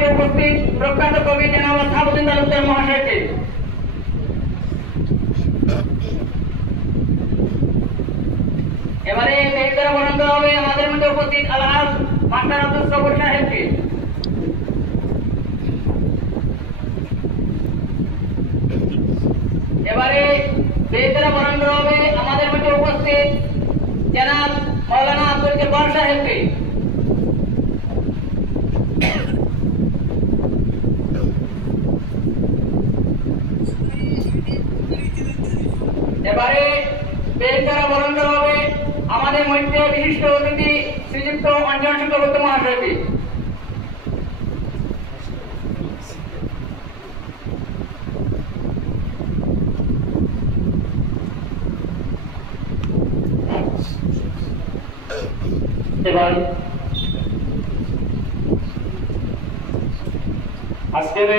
মঞ্চে উপস্থিত প্রখ্যাত কবি জনাব সাহাবুদ্দিন তালুকদার মহাশয়কে। এবারে বেদ দ্বারা বরণ করা হবে আমাদের মধ্যে উপস্থিত আলহাজ মাস্টার আব্দুল সবুর সাহেবকে। এবারে বেদ দ্বারা বরণ করা হবে আমাদের মধ্যে উপস্থিত জনাব মৌলানা আব্দুল জব্বার সাহেবকে। এবারে বেদ দ্বারা বরণ করা হবে আমাদের মধ্যে বিশিষ্ট অতিথি শ্রীযুক্ত অঞ্জন চক্রবর্তী মহাশয়কে। এবার আজকের